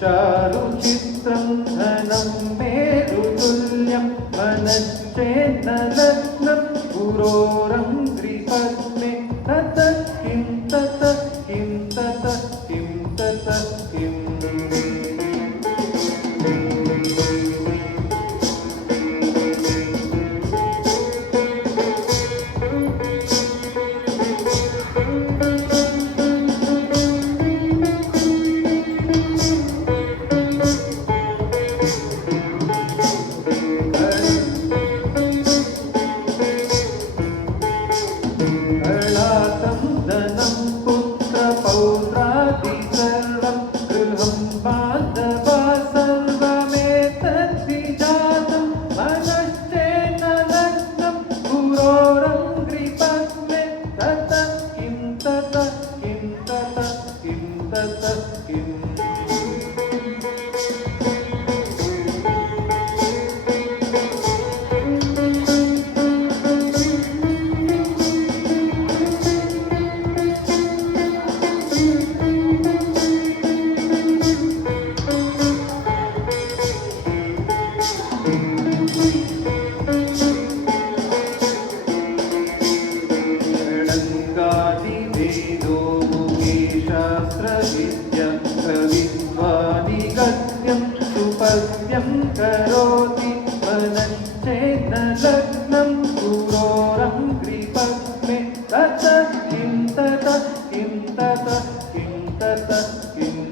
चारुचित्रं धनं मेरुतुल्यं मनश्चेन्नलग्नं पुरोरङ्घ्रिपद्मे ततः किं ततः किं ततः किं ततः किम् सुपद्यं करोति मनश्चेन्नलग्नं पुरोरङ्घ्रिपद्मे ततः किं ततः किं ततः किं ततः किम्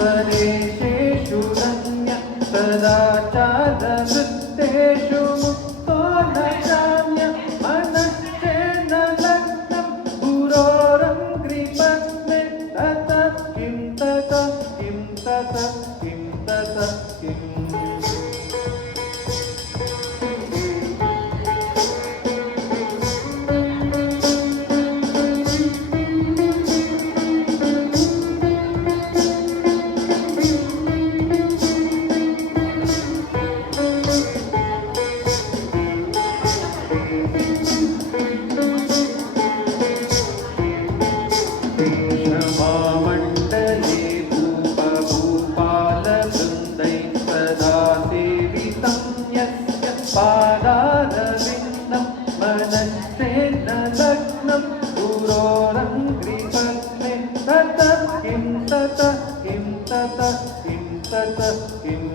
वरेशेषु धन्य सदाचारवृत्तेषु मुक्तो न जाम्य मनश्चेन्नलग्नं पुरोरङ्घ्रिपद्मे ततः किं ततः किं ततः किं ततः किम् क्षमामण्डले भूपभूपालवृन्दैः सदा सेवितं यस्य पादारविन्दं मनश्चेन्नलग्नं पुरोरङ्घ्रिपद्मे ततः किं ततः किं ततः किं ततः किम्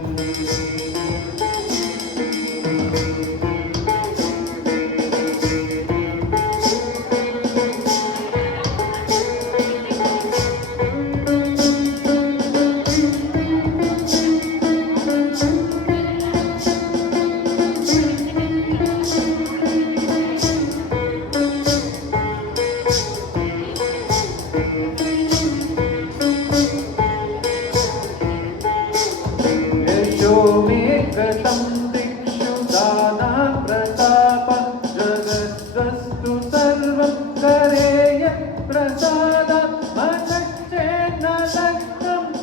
मे गतं दिक्षु दाना प्रताप जगद्वस्तु सर्वं करेय प्रसादात् मनश्चेन्नलग्नं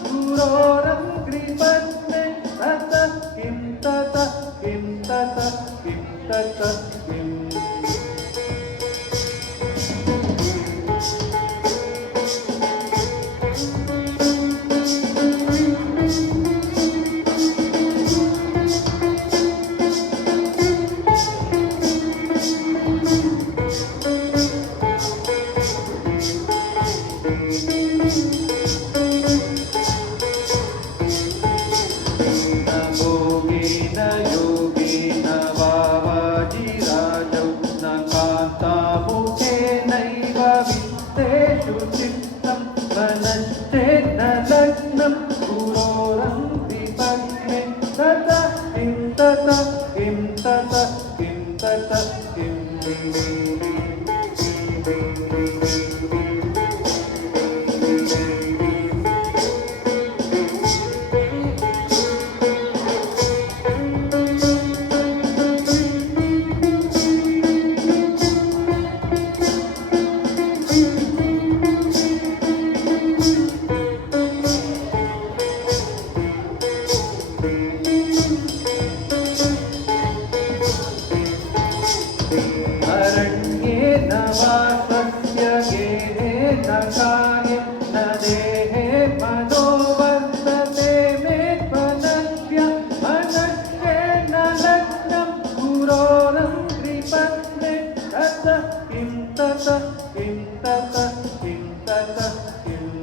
पुरोरङ्घ्रिपद्मे ततः किं ततः किं ततः किं ततः किम् योगेन वा तत किं तत किं तत किं अरण्येन वा स्वस्य गेहेन कार्यं न देहे मनो वर्तते मे त्वनद्य मनश्चेन लग्नं पुरोरं कृपन्ने तत किं तत किं तत किं तत किम्